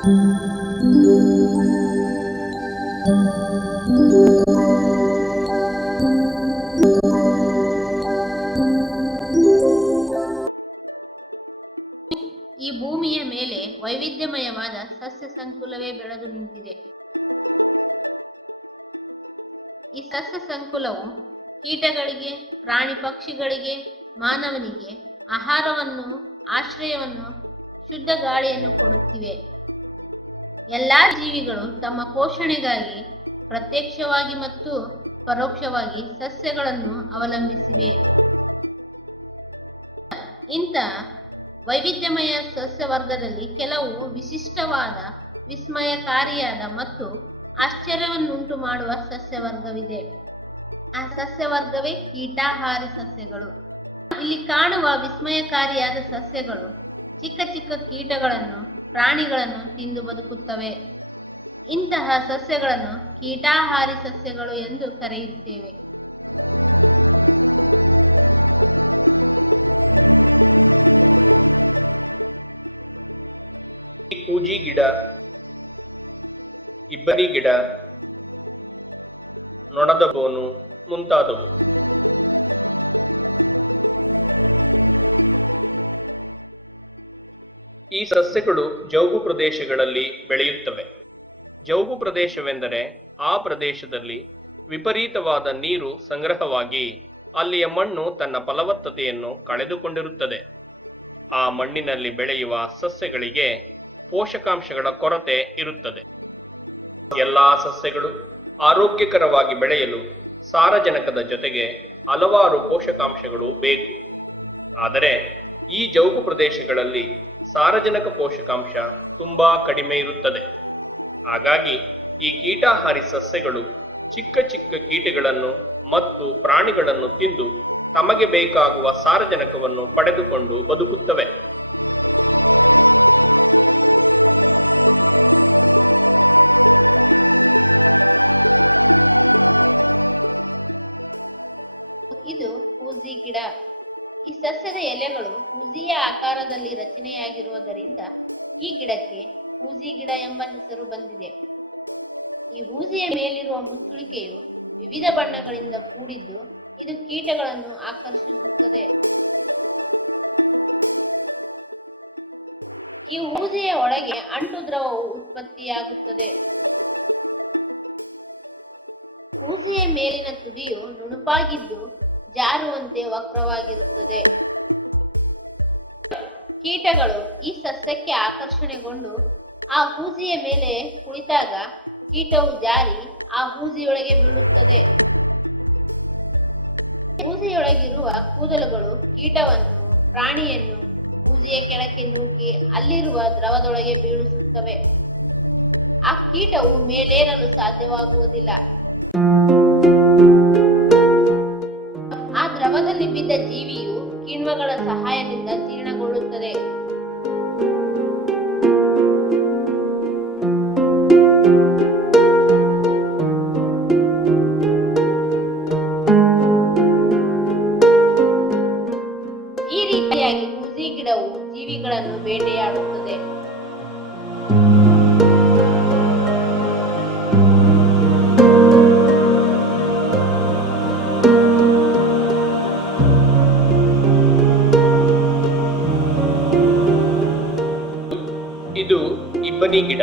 ಈ ಭೂಮಿಯ ಮೇಲೆ ವೈವಿಧ್ಯಮಯವಾದ ಸಸ್ಯ ಸಂಕುಲವೇ ಬೆಳೆದು ನಿಂತಿದೆ. ಈ ಸಸ್ಯ ಸಂಕುಲವು ಕೀಟಗಳಿಗೆ, ಪ್ರಾಣಿ ಪಕ್ಷಿಗಳಿಗೆ, ಮಾನವನಿಗೆ ಆಹಾರವನ್ನು, ಆಶ್ರಯವನ್ನು, ಶುದ್ಧ ಗಾಳಿಯನ್ನು ಕೊಡುತ್ತಿವೆ. ಎಲ್ಲಾ ಜೀವಿಗಳು ತಮ್ಮ ಪೋಷಣೆಗಾಗಿ ಪ್ರತ್ಯಕ್ಷವಾಗಿ ಮತ್ತು ಪರೋಕ್ಷವಾಗಿ ಸಸ್ಯಗಳನ್ನು ಅವಲಂಬಿಸಿವೆ. ಇಂಥ ವೈವಿಧ್ಯಮಯ ಸಸ್ಯವರ್ಗದಲ್ಲಿ ಕೆಲವು ವಿಶಿಷ್ಟವಾದ, ವಿಸ್ಮಯಕಾರಿಯಾದ ಮತ್ತು ಆಶ್ಚರ್ಯವನ್ನುಂಟು ಮಾಡುವ ಸಸ್ಯವರ್ಗವಿದೆ. ಆ ಸಸ್ಯವರ್ಗವೇ ಕೀಟಾಹಾರಿ ಸಸ್ಯಗಳು. ಇಲ್ಲಿ ಕಾಣುವ ವಿಸ್ಮಯಕಾರಿಯಾದ ಸಸ್ಯಗಳು ಚಿಕ್ಕ ಚಿಕ್ಕ ಕೀಟಗಳನ್ನು, ಪ್ರಾಣಿಗಳನ್ನು ತಿಂದು ಬದುಕುತ್ತವೆ. ಇಂತಹ ಸಸ್ಯಗಳನ್ನು ಕೀಟಾಹಾರಿ ಸಸ್ಯಗಳು ಎಂದು ಕರೆಯುತ್ತೇವೆ. ಕೂಜಿ ಗಿಡ, ಇಬ್ಬನಿ ಗಿಡ, ನೊಣದ ಬೋನು ಮುಂತಾದವು. ಈ ಸಸ್ಯಗಳು ಜೌಗು ಪ್ರದೇಶಗಳಲ್ಲಿ ಬೆಳೆಯುತ್ತವೆ. ಜೌಗು ಪ್ರದೇಶವೆಂದರೆ ಆ ಪ್ರದೇಶದಲ್ಲಿ ವಿಪರೀತವಾದ ನೀರು ಸಂಗ್ರಹವಾಗಿ ಅಲ್ಲಿಯ ಮಣ್ಣು ತನ್ನ ಫಲವತ್ತತೆಯನ್ನು ಕಳೆದುಕೊಂಡಿರುತ್ತದೆ. ಆ ಮಣ್ಣಿನಲ್ಲಿ ಬೆಳೆಯುವ ಸಸ್ಯಗಳಿಗೆ ಪೋಷಕಾಂಶಗಳ ಕೊರತೆ ಇರುತ್ತದೆ. ಎಲ್ಲಾ ಸಸ್ಯಗಳು ಆರೋಗ್ಯಕರವಾಗಿ ಬೆಳೆಯಲು ಸಾರಜನಕದ ಜೊತೆಗೆ ಹಲವಾರು ಪೋಷಕಾಂಶಗಳು ಬೇಕು. ಆದರೆ ಈ ಜೌಗು ಪ್ರದೇಶಗಳಲ್ಲಿ ಸಾರಜನಕ ಪೋಷಕಾಂಶ ತುಂಬಾ ಕಡಿಮೆ ಇರುತ್ತದೆ. ಹಾಗಾಗಿ ಈ ಕೀಟಾಹಾರಿ ಸಸ್ಯಗಳು ಚಿಕ್ಕ ಚಿಕ್ಕ ಕೀಟಗಳನ್ನು ಮತ್ತು ಪ್ರಾಣಿಗಳನ್ನು ತಿಂದು ತಮಗೆ ಬೇಕಾಗುವ ಸಾರಜನಕವನ್ನು ಪಡೆದುಕೊಂಡು ಬದುಕುತ್ತವೆ. ಇದು ಹೂಜಿ ಗಿಡ. ಈ ಸಸ್ಯದ ಎಲೆಗಳು ಹೂಜಿಯ ಆಕಾರದಲ್ಲಿ ರಚನೆಯಾಗಿರುವುದರಿಂದ ಈ ಗಿಡಕ್ಕೆ ಹೂಜಿ ಗಿಡ ಎಂಬ ಹೆಸರು ಬಂದಿದೆ. ಈ ಹೂಜಿಯ ಮೇಲಿರುವ ಮುಚ್ಚುಳಿಕೆಯು ವಿವಿಧ ಬಣ್ಣಗಳಿಂದ ಕೂಡಿದ್ದು ಇದು ಕೀಟಗಳನ್ನು ಆಕರ್ಷಿಸುತ್ತದೆ. ಈ ಹೂಜಿಯ ಒಳಗೆ ಅಂಟು ದ್ರವವು ಉತ್ಪತ್ತಿಯಾಗುತ್ತದೆ. ಹೂಜಿಯ ಮೇಲಿನ ತುದಿಯು ನುಣುಪಾಗಿದ್ದು ಜಾರುವಂತೆ ವಕ್ರವಾಗಿರುತ್ತದೆ. ಕೀಟಗಳು ಈ ಸಸ್ಯಕ್ಕೆ ಆಕರ್ಷಣೆಗೊಂಡು ಆ ಹೂಜಿಯ ಮೇಲೆ ಕುಳಿತಾಗ ಕೀಟವು ಜಾರಿ ಆ ಹೂಜಿಯೊಳಗೆ ಬೀಳುತ್ತದೆ. ಹೂಜಿಯೊಳಗಿರುವ ಕೂದಲುಗಳು ಕೀಟವನ್ನು, ಪ್ರಾಣಿಯನ್ನು ಹೂಜಿಯ ಕೆಳಕ್ಕೆ ನೂಕಿ ಅಲ್ಲಿರುವ ದ್ರವದೊಳಗೆ ಬೀಳಿಸುತ್ತವೆ. ಆ ಕೀಟವು ಮೇಲೇರಲು ಸಾಧ್ಯವಾಗುವುದಿಲ್ಲ. ಆ ದ್ರವದಲ್ಲಿ ಬಿದ್ದ ಜೀವಿಯು ಕಿಣ್ವಗಳ ಸಹಾಯದಿಂದ ಜೀರ್ಣಗೊಳ್ಳುತ್ತದೆ. ಈ ರೀತಿಯಾಗಿ ಹೂಜಿ ಗಿಡವು ಜೀವಿಗಳನ್ನು ಬೇಟೆಯಾಡುತ್ತದೆ. ಇದು ಇಬ್ಬನಿ ಗಿಡ.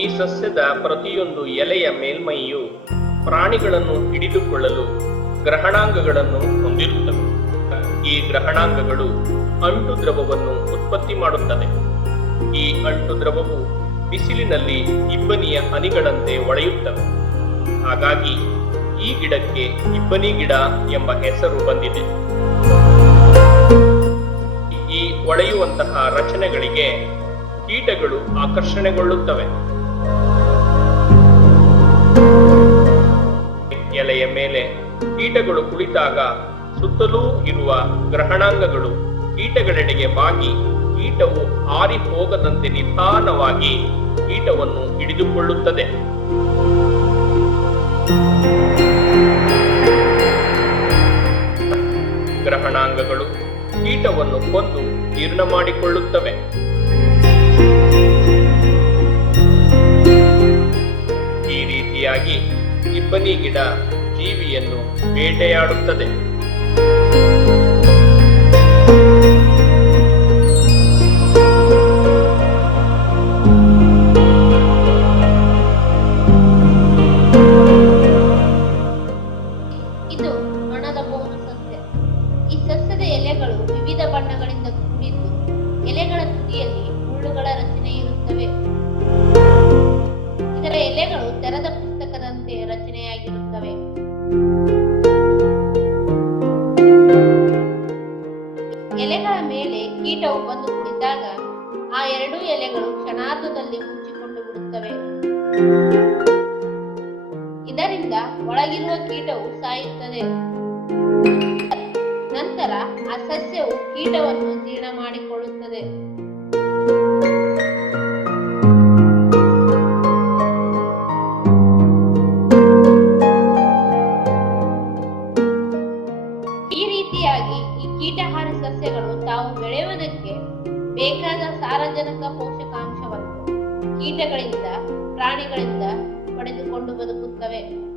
ಈ ಸಸ್ಯದ ಪ್ರತಿಯೊಂದು ಎಲೆಯ ಮೇಲ್ಮೈಯು ಪ್ರಾಣಿಗಳನ್ನು ಹಿಡಿದುಕೊಳ್ಳಲು ಗ್ರಹಣಾಂಗಗಳನ್ನು ಹೊಂದಿರುತ್ತವೆ. ಈ ಗ್ರಹಣಾಂಗಗಳು ಅಂಟು ದ್ರವವನ್ನು ಉತ್ಪತ್ತಿ ಮಾಡುತ್ತದೆ. ಈ ಅಂಟು ದ್ರವವು ಬಿಸಿಲಿನಲ್ಲಿ ಇಬ್ಬನಿಯ ಹನಿಗಳಂತೆ ಒಳೆಯುತ್ತವೆ. ಹಾಗಾಗಿ ಈ ಗಿಡಕ್ಕೆ ಇಬ್ಬನಿ ಗಿಡ ಎಂಬ ಹೆಸರು ಬಂದಿದೆ. ಈ ಒಳೆಯುವಂತಹ ರಚನೆಗಳಿಗೆ ಕೀಟಗಳು ಆಕರ್ಷಣೆಗೊಳ್ಳುತ್ತವೆ. ಎಲೆಯ ಮೇಲೆ ಕೀಟಗಳು ಕುಳಿತಾಗ ಸುತ್ತಲೂ ಇರುವ ಗ್ರಹಣಾಂಗಗಳು ಕೀಟಗಳೆಡೆಗೆ ಬಾಗಿ ಕೀಟವು ಹಾರಿ ಹೋಗದಂತೆ ನಿಧಾನವಾಗಿ ಕೀಟವನ್ನು ಹಿಡಿದುಕೊಳ್ಳುತ್ತದೆ. ಗ್ರಹಣಾಂಗಗಳು ಕೀಟವನ್ನು ಕೊಂದು ಜೀರ್ಣ ಮಾಡಿಕೊಳ್ಳುತ್ತವೆ. ಇಬ್ಬನಿ ಗಿಡ ಜೀವಿಯನ್ನು ಬೇಟೆಯಾಡುತ್ತದೆ. ಇದು ನೊಣದ ಬೋನು ಸಸ್ಯ. ಈ ಸಸ್ಯದ ಎಲೆಗಳು ವಿವಿಧ ಬಣ್ಣಗಳಿಂದ ಕೂಡಿದ್ದು ಎಲೆಗಳ ತುದಿಯಲ್ಲಿ ಮುಳ್ಳುಗಳ ರಚನೆ ಇರುತ್ತವೆ. ಇದರ ಎಲೆಗಳು ತೆರೆದ ಪುಸ್ತಕದಂತೆ ರಚನೆಯಾಗಿರುತ್ತವೆ. ಎಲೆಗಳ ಮೇಲೆ ಕೀಟವು ಬಂದು ಕುಳಿತಾಗ ಆ ಎರಡೂ ಎಲೆಗಳು ಕ್ಷಣಾರ್ಧದಲ್ಲಿ ಮುಚ್ಚಿಕೊಂಡು ಬಿಡುತ್ತವೆ. ಇದರಿಂದ ಒಳಗಿರುವ ಕೀಟವು ಸಾಯುತ್ತದೆ. ನಂತರ ಆ ಸಸ್ಯವು ಕೀಟವನ್ನು ಜೀರ್ಣ ಮಾಡಿಕೊಳ್ಳುತ್ತದೆ. ಈ ರೀತಿಯಾಗಿ ಈ ಕೀಟಹಾರಿ ಸಸ್ಯಗಳು ತಾವು ಬೆಳೆಯುವುದಕ್ಕೆ ಬೇಕಾದ ಸಾರಜನಕ ಪೋಷಕಾಂಶವನ್ನು ಕೀಟಗಳಿಂದ ಪ್ರಾಣಿಗಳಿಂದ ಪಡೆದುಕೊಂಡು ಬದುಕುತ್ತವೆ.